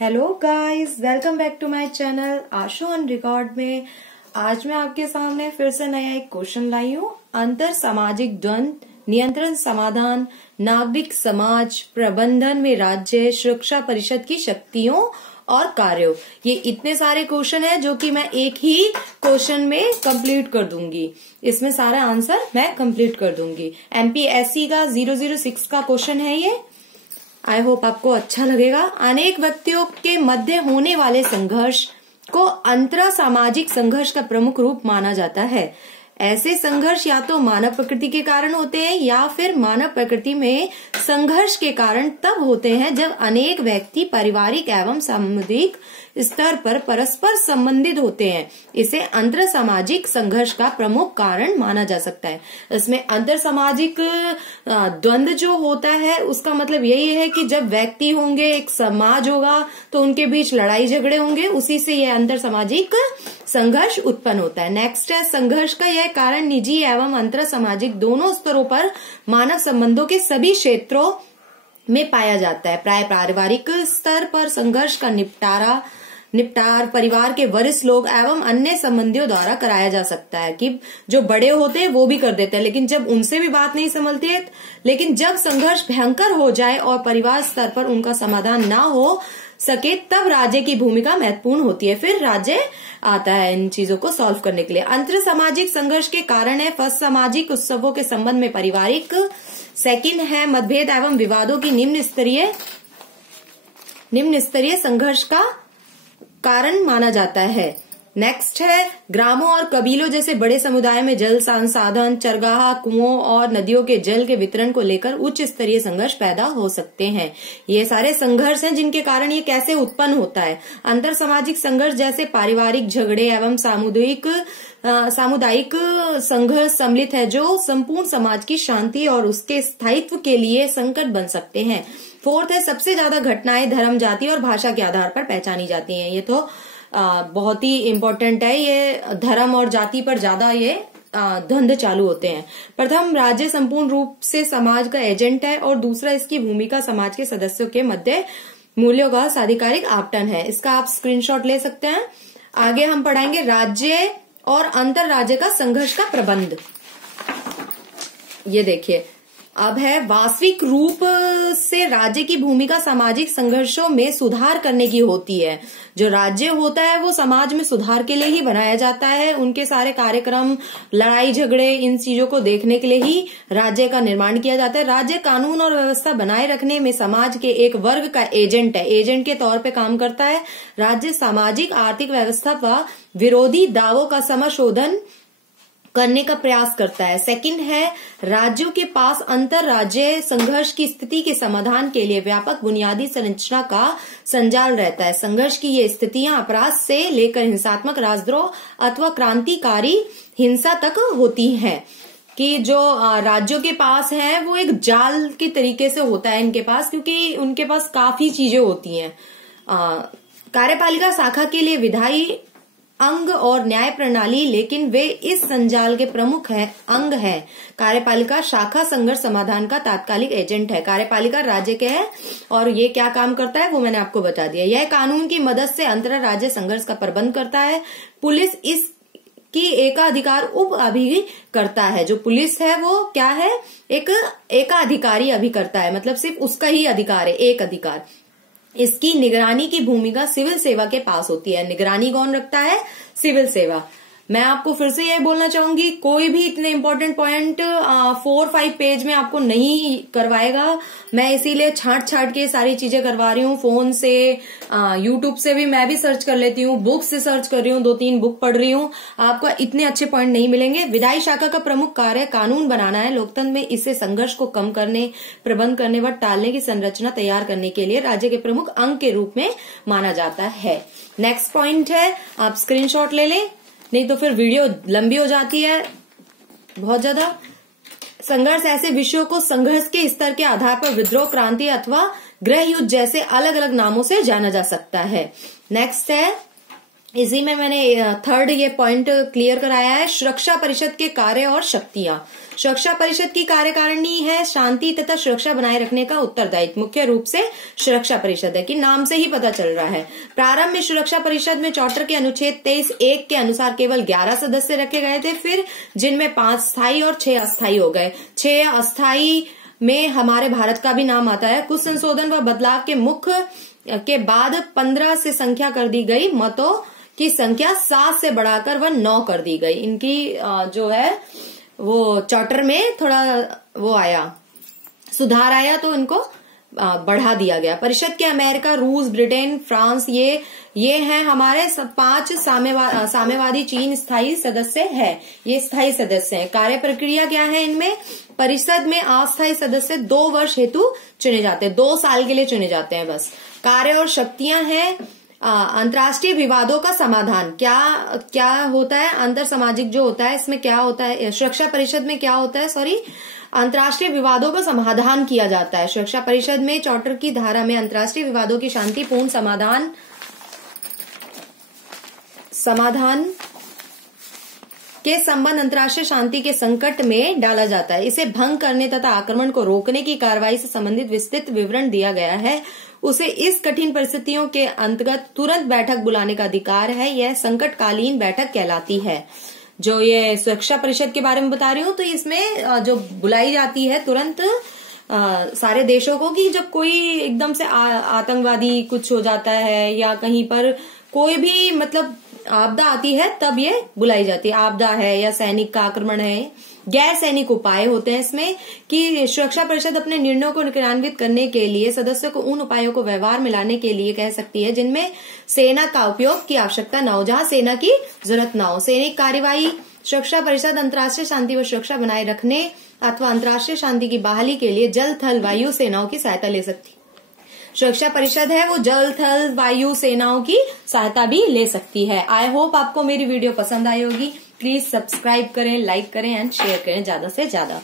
Hello guys, welcome back to my channel Ashu on record में। आज मैं आपके सामने फिर से नया एक क्वेश्चन लाई हूँ। अंतर सामाजिक द्वंद्व, नियंत्रण समाधान, नागरिक समाज प्रबंधन में राज्य सुरक्षा परिषद की शक्तियों और कार्यों। ये इतने सारे क्वेश्चन हैं जो कि मैं एक ही क्वेश्चन में कंप्लीट कर दूंगी। इसमें सारा आंसर मैं कंप्लीट कर दूंगी। एमपीएससी का 006 का क्वेश्चन है ये। आई होप आपको अच्छा लगेगा। अनेक व्यक्तियों के मध्य होने वाले संघर्ष को अंतर सामाजिक संघर्ष का प्रमुख रूप माना जाता है। ऐसे संघर्ष या तो मानव प्रकृति के कारण होते हैं या फिर मानव प्रकृति में संघर्ष के कारण तब होते हैं जब अनेक व्यक्ति पारिवारिक एवं सामुदायिक स्तर पर परस्पर संबंधित होते हैं। इसे अंतर सामाजिक संघर्ष का प्रमुख कारण माना जा सकता है। इसमें अंतर सामाजिक द्वंद्व जो होता है उसका मतलब यही है कि जब व्यक्ति होंगे, एक समाज होगा, तो उनके बीच लड़ाई झगड़े होंगे, उसी से यह अंतर सामाजिक संघर्ष उत्पन्न होता है। नेक्स्ट है, संघर्ष का यह कारण निजी एवं अंतर सामाजिक दोनों स्तरों पर मानव संबंधों के सभी क्षेत्रों में पाया जाता है। प्राय पारिवारिक स्तर पर संघर्ष का निपटार परिवार के वरिष्ठ लोग एवं अन्य संबंधियों द्वारा कराया जा सकता है कि जो बड़े होते हैं वो भी कर देते हैं, लेकिन जब उनसे भी बात नहीं संभलती है, लेकिन जब संघर्ष भयंकर हो जाए और परिवार स्तर पर उनका समाधान ना हो सके तब राज्य की भूमिका महत्वपूर्ण होती है। फिर राज्य आता है इन चीजों को सॉल्व करने के लिए। अंतर सामाजिक संघर्ष के कारण है फर्स्ट, सामाजिक उत्सवों के संबंध में पारिवारिक। सेकंड है, मतभेद एवं विवादों की निम्न स्तरीय संघर्ष का कारण माना जाता है। नेक्स्ट है, ग्रामों और कबीलों जैसे बड़े समुदाय में जल संसाधन, चरगाह, कुओं और नदियों के जल के वितरण को लेकर उच्च स्तरीय संघर्ष पैदा हो सकते हैं। ये सारे संघर्ष हैं जिनके कारण ये कैसे उत्पन्न होता है। अंतर सामाजिक संघर्ष जैसे पारिवारिक झगड़े एवं सामुदायिक संघर्ष सम्मिलित है जो संपूर्ण समाज की शांति और उसके स्थायित्व के लिए संकट बन सकते हैं। फोर्थ है, सबसे ज्यादा घटनाएं धर्म, जाति और भाषा के आधार पर पहचानी जाती हैं। ये तो बहुत ही इम्पोर्टेंट है। ये धर्म और जाति पर ज्यादा ये द्वंद्व चालू होते हैं। प्रथम, राज्य संपूर्ण रूप से समाज का एजेंट है और दूसरा, इसकी भूमिका समाज के सदस्यों के मध्य मूल्यों का साधिकारिक आवंटन है। इसका आप स्क्रीनशॉट ले सकते हैं। आगे हम पढ़ाएंगे राज्य और अंतर राज्य का संघर्ष का प्रबंध। ये देखिए, अब है वास्तविक रूप से राज्य की भूमिका सामाजिक संघर्षों में सुधार करने की होती है। जो राज्य होता है वो समाज में सुधार के लिए ही बनाया जाता है। उनके सारे कार्यक्रम, लड़ाई झगड़े, इन चीजों को देखने के लिए ही राज्य का निर्माण किया जाता है। राज्य कानून और व्यवस्था बनाए रखने में समाज के एक वर्ग का एजेंट है, एजेंट के तौर पे काम करता है। राज्य सामाजिक आर्थिक व्यवस्था व विरोधी दावों का समाशोधन करने का प्रयास करता है। सेकंड है, राज्यों के पास अंतर राज्य संघर्ष की स्थिति के समाधान के लिए व्यापक बुनियादी संरचना का संजाल रहता है। संघर्ष की ये स्थितियां अपराध से लेकर हिंसात्मक राजद्रोह अथवा क्रांतिकारी हिंसा तक होती हैं। कि जो राज्यों के पास है वो एक जाल के तरीके से होता है इनके पास, क्योंकि उनके पास काफी चीजें होती हैं। कार्यपालिका शाखा के लिए विधायी अंग और न्याय प्रणाली, लेकिन वे इस संजाल के प्रमुख अंग है। कार्यपालिका शाखा संघर्ष समाधान का तात्कालिक एजेंट है। कार्यपालिका राज्य के है और ये क्या काम करता है वो मैंने आपको बता दिया। यह कानून की मदद से अंतर राज्य संघर्ष का प्रबंध करता है। पुलिस इसकी एकाधिकार उप अभिकर्ता है। जो पुलिस है वो क्या है, एक एकाधिकारी अभिकर्ता है, मतलब सिर्फ उसका ही अधिकार है, एक अधिकार। इसकी निगरानी की भूमिका सिविल सेवा के पास होती है। निगरानी कौन रखता है, सिविल सेवा। मैं आपको फिर से यही बोलना चाहूंगी, कोई भी इतने इम्पोर्टेंट पॉइंट 4-5 पेज में आपको नहीं करवाएगा। मैं इसीलिए छांट के सारी चीजें करवा रही हूँ। फोन से, यूट्यूब से भी मैं भी सर्च कर लेती हूँ, बुक से सर्च कर रही हूँ, 2-3 बुक पढ़ रही हूँ। आपको इतने अच्छे पॉइंट नहीं मिलेंगे। विधायी शाखा का प्रमुख कार्य कानून बनाना है। लोकतंत्र में इससे संघर्ष को कम करने, प्रबंध करने व टालने की संरचना तैयार करने के लिए राज्य के प्रमुख अंग के रूप में माना जाता है। नेक्स्ट पॉइंट है, आप स्क्रीनशॉट ले लें, नहीं तो फिर वीडियो लंबी हो जाती है बहुत ज्यादा। संघर्ष ऐसे विषयों को संघर्ष के स्तर के आधार पर विद्रोह, क्रांति अथवा गृह युद्ध जैसे अलग अलग नामों से जाना जा सकता है। नेक्स्ट है, इसी में मैंने थर्ड ये पॉइंट क्लियर कराया है, सुरक्षा परिषद के कार्य और शक्तियां। सुरक्षा परिषद की कार्यकारिणी है शांति तथा सुरक्षा बनाए रखने का उत्तरदायित्व मुख्य रूप से सुरक्षा परिषद है, कि नाम से ही पता चल रहा है। प्रारंभ में सुरक्षा परिषद में चार्टर के अनुच्छेद 23(1) के अनुसार केवल 11 सदस्य रखे गए थे, फिर जिनमें 5 स्थायी और 6 अस्थायी हो गए। 6 अस्थायी में हमारे भारत का भी नाम आता है। कुछ संशोधन व बदलाव के मुख्य के बाद 15 से संख्या कर दी गई, मतों की संख्या 7 से बढ़ाकर वह 9 कर दी गई। इनकी जो है वो चार्टर में थोड़ा वो आया, सुधार आया, तो इनको बढ़ा दिया गया। परिषद के अमेरिका, रूस, ब्रिटेन, फ्रांस ये हैं हमारे 5 साम्यवादी। चीन स्थायी सदस्य है, ये स्थायी सदस्य हैं। कार्य प्रक्रिया क्या है इनमें? परिषद में अस्थायी सदस्य 2 वर्ष हेतु चुने जाते हैं, 2 साल के लिए चुने जाते हैं बस। कार्य और शक्तियां हैं अंतर्राष्ट्रीय विवादों का समाधान। क्या होता है? अंतर सामाजिक जो होता है इसमें क्या होता है? सुरक्षा परिषद में क्या होता है? अंतर्राष्ट्रीय विवादों का समाधान किया जाता है। सुरक्षा परिषद में चार्टर की धारा में अंतर्राष्ट्रीय विवादों की शांतिपूर्ण समाधान के संबंध अंतर्राष्ट्रीय शांति के संकट में डाला जाता है। इसे भंग करने तथा आक्रमण को रोकने की कार्रवाई से संबंधित विस्तृत विवरण दिया गया है। उसे इस कठिन परिस्थितियों के अंतर्गत तुरंत बैठक बुलाने का अधिकार है। यह संकटकालीन बैठक कहलाती है। जो ये सुरक्षा परिषद के बारे में बता रही हूँ, तो इसमें जो बुलाई जाती है तुरंत सारे देशों को, कि जब कोई एकदम से आतंकवादी कुछ हो जाता है या कहीं पर कोई भी मतलब आपदा आती है, तब ये बुलाई जाती है। आपदा है या सैनिक का आक्रमण है, गैर सैनिक उपाय होते हैं इसमें, कि सुरक्षा परिषद अपने निर्णयों को क्रियान्वित करने के लिए सदस्यों को उन उपायों को व्यवहार में लाने के लिए कह सकती है जिनमें सेना का उपयोग की आवश्यकता न हो, जहां सेना की जरूरत न हो। सैनिक कार्यवाही सुरक्षा परिषद अंतर्राष्ट्रीय शांति व सुरक्षा बनाए रखने अथवा अंतर्राष्ट्रीय शांति की बहाली के लिए जल, थल, वायु सेनाओं की सहायता ले सकती है। सुरक्षा परिषद है वो जल, थल, वायु सेनाओं की सहायता भी ले सकती है। आई होप आपको मेरी वीडियो पसंद आई होगी। प्लीज सब्सक्राइब करें, लाइक करें एंड शेयर करें ज्यादा से ज्यादा।